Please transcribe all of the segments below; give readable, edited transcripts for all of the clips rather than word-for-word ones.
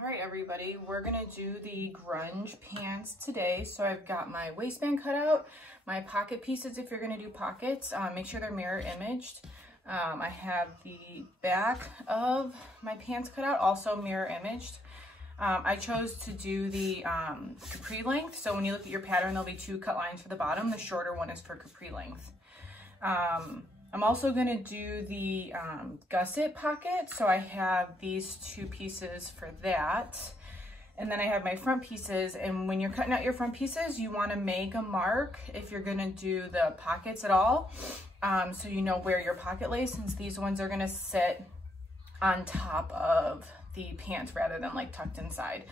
All right, everybody, we're gonna do the grunge pants today. So I've got my waistband cut out, my pocket pieces if you're gonna do pockets, make sure they're mirror imaged. I have the back of my pants cut out, also mirror imaged. I chose to do the capri length. So when you look at your pattern, there'll be 2 cut lines for the bottom. The shorter one is for capri length. I'm also going to do the gusset pocket. So I have these 2 pieces for that. And then I have my front pieces. And when you're cutting out your front pieces, you want to make a mark if you're going to do the pockets at all. So you know where your pocket lays, since these ones are going to sit on top of the pants rather than like tucked inside.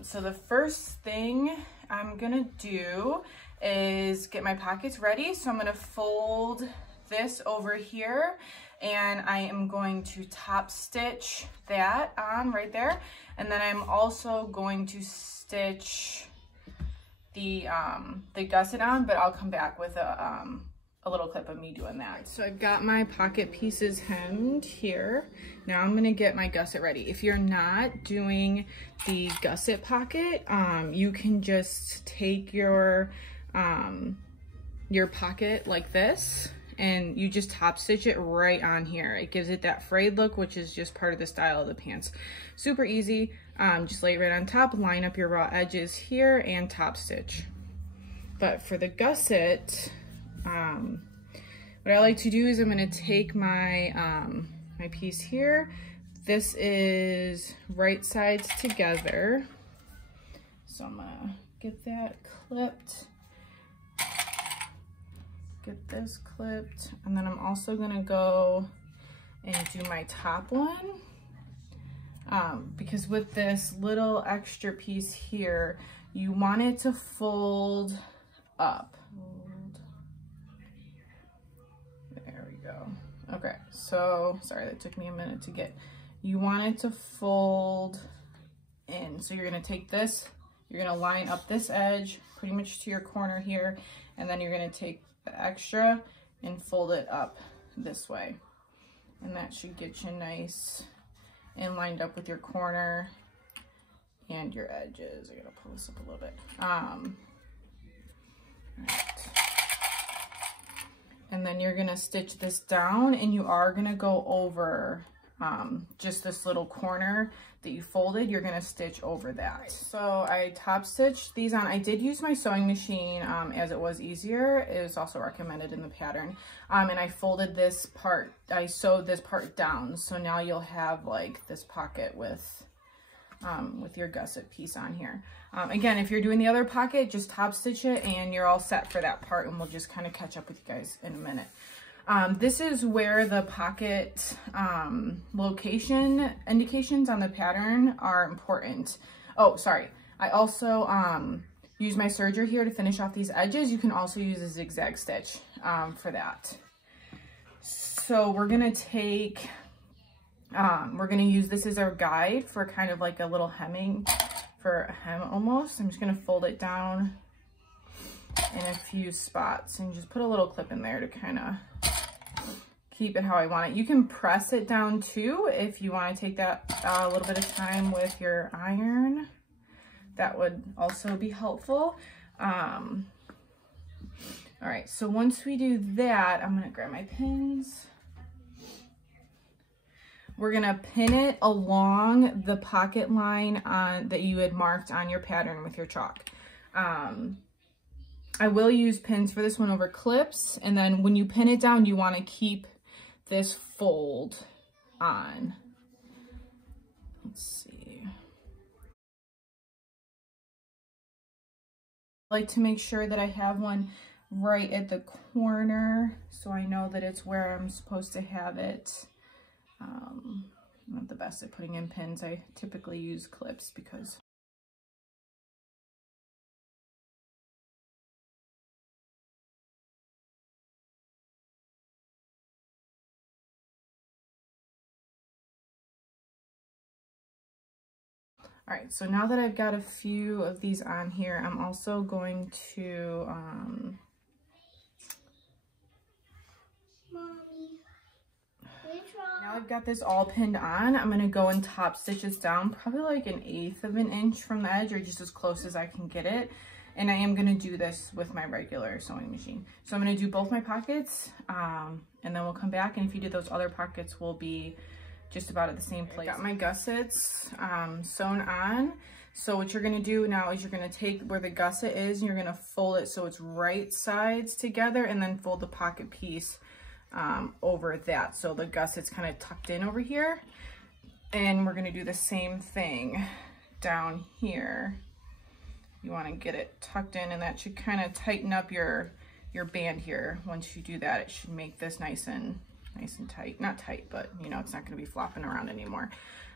So the first thing I'm going to do is get my pockets ready. So I'm going to fold this over here and I am going to top stitch that on right there, and then I'm also going to stitch the gusset on, but I'll come back with a little clip of me doing that. So I've got my pocket pieces hemmed here. Now I'm gonna get my gusset ready. If you're not doing the gusset pocket, you can just take your pocket like this and you just top stitch it right on here. It gives it that frayed look, which is just part of the style of the pants. Super easy. Just lay it right on top, line up your raw edges here and top stitch. But for the gusset, what I like to do is I'm going to take my my piece here. This is right sides together. So I'm going to get that clipped. Get this clipped, and then I'm also gonna go and do my top one, because with this little extra piece here, you want it to fold up. There we go. Okay, so sorry, that took me a minute to get. You want it to fold in. So you're gonna take this, you're gonna line up this edge pretty much to your corner here, and then you're gonna take the extra and fold it up this way, and that should get you nice and lined up with your corner and your edges. I gotta pull this up a little bit. Right. And then you're gonna stitch this down, and you are gonna go over just this little corner that you folded. You're gonna stitch over that. So I top stitched these on. I did use my sewing machine as it was easier. It was also recommended in the pattern. And I folded this part, I sewed this part down. So now you'll have like this pocket with your gusset piece on here. Again, if you're doing the other pocket, just top stitch it and you're all set for that part, and we'll just kind of catch up with you guys in a minute. This is where the pocket location indications on the pattern are important. Oh, sorry. I also use my serger here to finish off these edges. You can also use a zigzag stitch for that. So we're gonna take, we're gonna use this as our guide for kind of like a little hemming, for a hem almost. I'm just gonna fold it down in a few spots and just put a little clip in there to kind of keep it how I want it. You can press it down too if you want to take that a little bit of time with your iron. That would also be helpful. All right, so once we do that, I'm gonna grab my pins. We're gonna pin it along the pocket line that you had marked on your pattern with your chalk. I will use pins for this one over clips, and then when you pin it down, you want to keep this fold on. Let's see. I like to make sure that I have one right at the corner so I know that it's where I'm supposed to have it. I'm not the best at putting in pins. I typically use clips because all right, so now that I've got a few of these on here, I'm also going to Mommy, Now I've got this all pinned on. I'm gonna go and top stitch this down probably like 1/8 of an inch from the edge, or just as close as I can get it. And I am gonna do this with my regular sewing machine. So I'm gonna do both my pockets, and then we'll come back, and if you do those other pockets, we'll be just about at the same place. I've got my gussets sewn on. So what you're gonna do now is you're gonna take where the gusset is and you're gonna fold it so it's right sides together, and then fold the pocket piece over that. So the gusset's kind of tucked in over here. And we're gonna do the same thing down here. You wanna get it tucked in, and that should kind of tighten up your band here. Once you do that, it should make this nice and tight. Not tight, but you know, it's not gonna be flopping around anymore.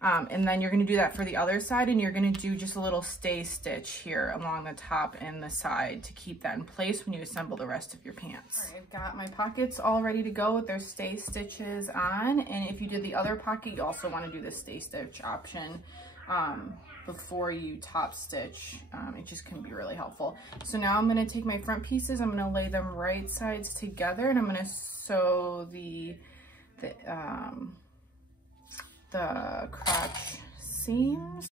And then you're gonna do that for the other side, and you're gonna do just a little stay stitch here along the top and the side to keep that in place when you assemble the rest of your pants. All right, I've got my pockets all ready to go with their stay stitches on. And if you did the other pocket, you also wanna do the stay stitch option before you top stitch. It just can be really helpful. So now I'm gonna take my front pieces, I'm gonna lay them right sides together, and I'm gonna sew the crotch seams.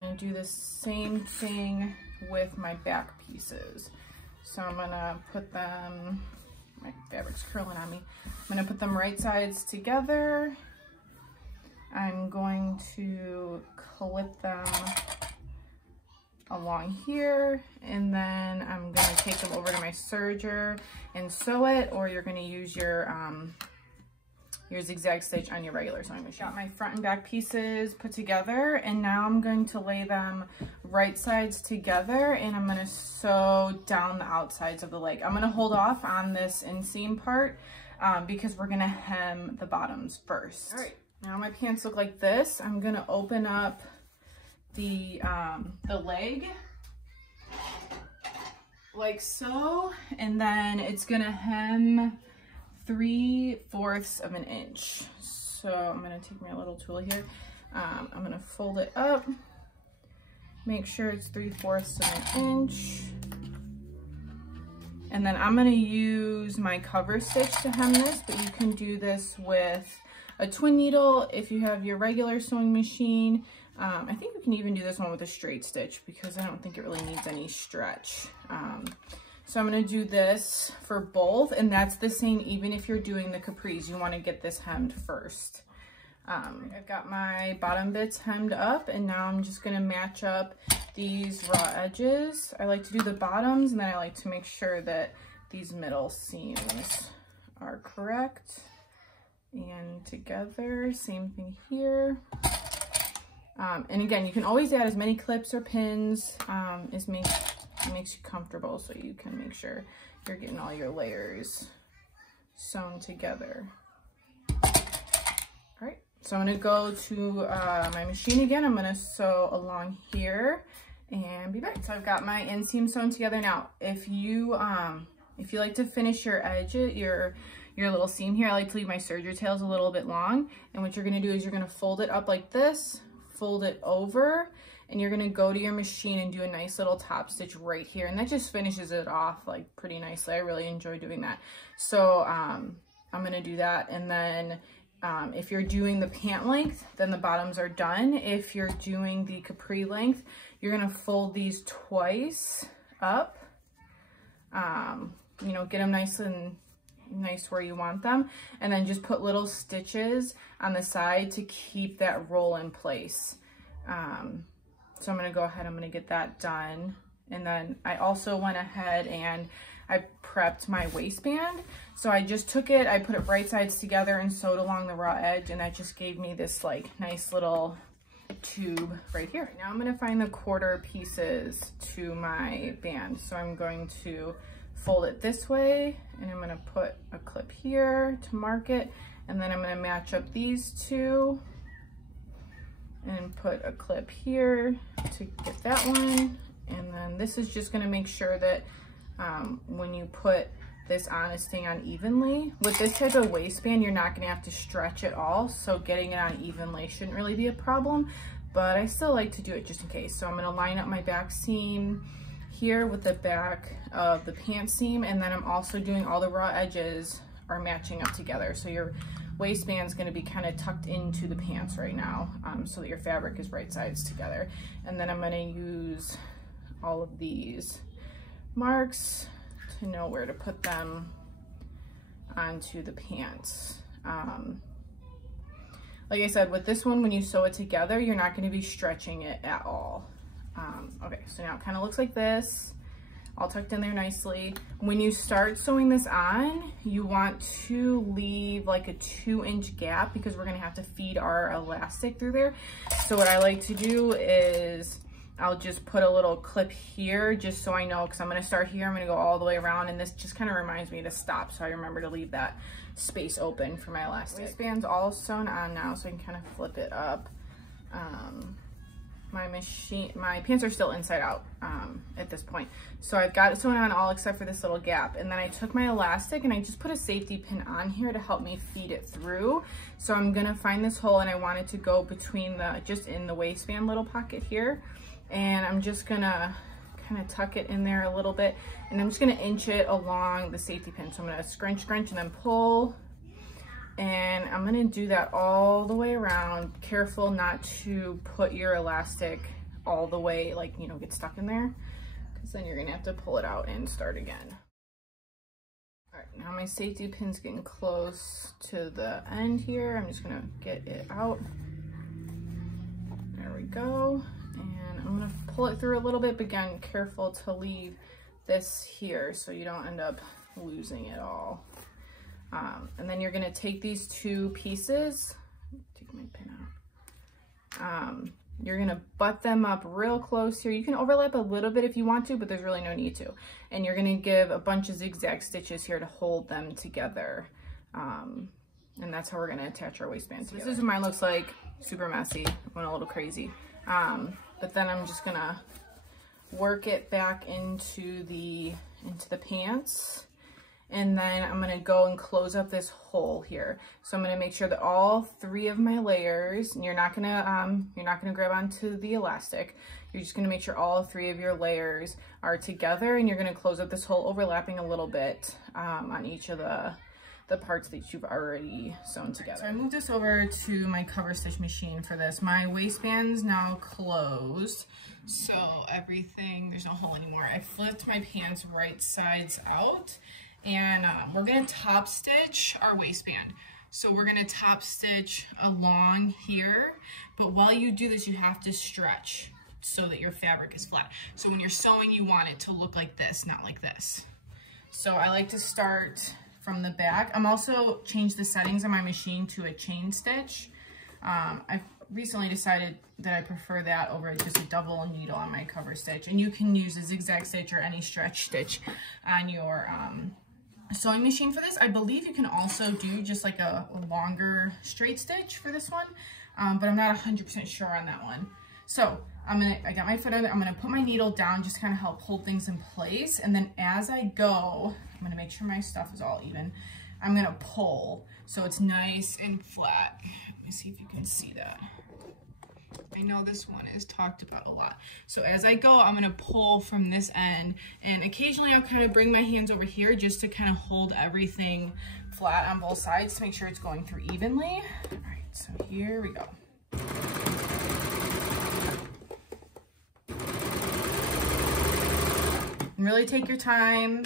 I'm gonna do the same thing with my back pieces. So I'm gonna put them, my fabric's curling on me. I'm gonna put them right sides together. I'm going to clip them along here, and then I'm gonna take them over to my serger and sew it, or you're gonna use your zigzag stitch on your regular sewing machine. Got my front and back pieces put together, and now I'm going to lay them right sides together, and I'm gonna sew down the outsides of the leg. I'm gonna hold off on this inseam part because we're gonna hem the bottoms first. All right, now my pants look like this. I'm gonna open up the leg like so, and then it's gonna hem 3/4 of an inch. So I'm gonna take my little tool here. I'm gonna fold it up, make sure it's 3/4 of an inch, and then I'm gonna use my cover stitch to hem this, but you can do this with a twin needle if you have your regular sewing machine. I think we can even do this one with a straight stitch because I don't think it really needs any stretch. So I'm gonna do this for both, and that's the same even if you're doing the capris. You wanna get this hemmed first. I've got my bottom bits hemmed up, and now I'm just gonna match up these raw edges. I like to do the bottoms, and then I like to make sure that these middle seams are correct. And together, same thing here. And again, you can always add as many clips or pins as makes you comfortable, so you can make sure you're getting all your layers sewn together. All right, so I'm gonna go to my machine again. I'm gonna sew along here and be back. So I've got my inseam sewn together. Now, if you like to finish your edge, your little seam here, I like to leave my serger tails a little bit long. And what you're gonna do is you're gonna fold it up like this, fold it over, and you're gonna go to your machine and do a nice little top stitch right here, and that just finishes it off like pretty nicely. I really enjoy doing that. So I'm gonna do that, and then if you're doing the pant length, then the bottoms are done. If you're doing the capri length, you're gonna fold these twice up, you know, get them nice where you want them, and then just put little stitches on the side to keep that roll in place. So I'm gonna go ahead, I'm gonna get that done. And then I also went ahead and I prepped my waistband. So I just took it, I put it right sides together and sewed along the raw edge, and that just gave me this like nice little tube right here. Now I'm gonna find the quarter pieces to my band. So I'm going to fold it this way, and I'm gonna put a clip here to mark it, and then I'm gonna match up these two and put a clip here to get that one. And then this is just gonna make sure that when you put this on, it's staying on evenly. With this type of waistband, you're not gonna have to stretch at all, so getting it on evenly shouldn't really be a problem, but I still like to do it just in case. So I'm gonna line up my back seam here with the back of the pant seam, and then I'm also doing all the raw edges are matching up together. So your waistband is going to be kind of tucked into the pants right now, so that your fabric is right sides together. And then I'm going to use all of these marks to know where to put them onto the pants. Like I said, with this one, when you sew it together, you're not going to be stretching it at all. Okay, so now it kind of looks like this, all tucked in there nicely. When you start sewing this on, you want to leave like a 2-inch gap because we're going to have to feed our elastic through there. So what I like to do is I'll just put a little clip here just so I know, because I'm going to start here, I'm going to go all the way around, and this just kind of reminds me to stop, so I remember to leave that space open for my elastic. Waistband's all sewn on now, so I can kind of flip it up. My pants are still inside out at this point, so I've got it sewn on all except for this little gap, and then I took my elastic and I just put a safety pin on here to help me feed it through. So I'm gonna find this hole, and I want it to go between just in the waistband little pocket here, and I'm just gonna kind of tuck it in there a little bit, and I'm just gonna inch it along the safety pin. So I'm gonna scrunch and then pull, and I'm gonna do that all the way around. Careful not to put your elastic all the way, like, you know, get stuck in there, because then you're gonna have to pull it out and start again. All right, now my safety pin's getting close to the end here. I'm just gonna get it out. There we go. And I'm gonna pull it through a little bit, but again, careful to leave this here so you don't end up losing it all. And then you're gonna take these two pieces, take my pin out. You're gonna butt them up real close here. You can overlap a little bit if you want to, but there's really no need to. And you're gonna give a bunch of zigzag stitches here to hold them together. And that's how we're gonna attach our waistband together. This is what mine looks like, super messy, went a little crazy. But then I'm just gonna work it back into the pants. And then I'm gonna go and close up this hole here. So I'm gonna make sure that all 3 of my layers, and you're not gonna grab onto the elastic. You're just gonna make sure all 3 of your layers are together, and you're gonna close up this hole, overlapping a little bit on each of the parts that you've already sewn together. So I moved this over to my cover stitch machine for this. My waistband's now closed, so everything, there's no hole anymore. I flipped my pants right sides out, and we're gonna top stitch our waistband. So we're gonna top stitch along here, but while you do this, you have to stretch so that your fabric is flat. So when you're sewing, you want it to look like this, not like this. So I like to start from the back. I'm also changed the settings on my machine to a chain stitch. I've recently decided that I prefer that over just a double needle on my cover stitch. And you can use a zigzag stitch or any stretch stitch on your sewing machine for this. I believe you can also do just like a longer straight stitch for this one, but I'm not 100% sure on that one. So I got my foot on it. I'm gonna put my needle down, just kind of help hold things in place. And then as I go, I'm gonna make sure my stuff is all even. I'm gonna pull so it's nice and flat. Let me see if you can see that. I know this one is talked about a lot. So as I go, I'm gonna pull from this end, and occasionally I'll kind of bring my hands over here just to kind of hold everything flat on both sides to make sure it's going through evenly. All right, so here we go. And really take your time.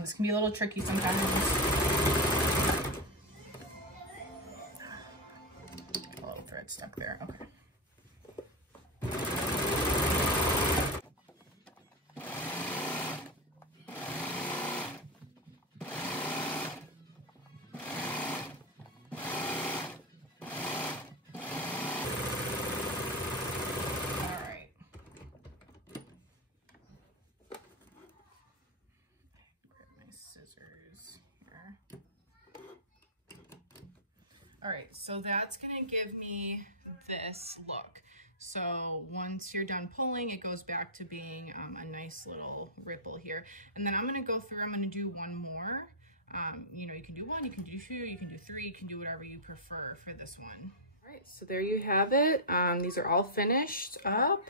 This can be a little tricky sometimes. A little thread stuck there, okay. All right, so that's gonna give me this look. So once you're done pulling, it goes back to being a nice little ripple here. And then I'm gonna go through, I'm gonna do one more. You know, you can do 1, you can do 2, you can do 3, you can do whatever you prefer for this one. All right, so there you have it. These are all finished up.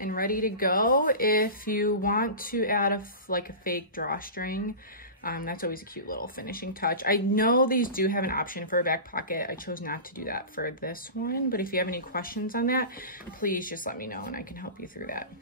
and ready to go. If you want to add like a fake drawstring, that's always a cute little finishing touch. I know these do have an option for a back pocket. I chose not to do that for this one, but if you have any questions on that, please just let me know and I can help you through that.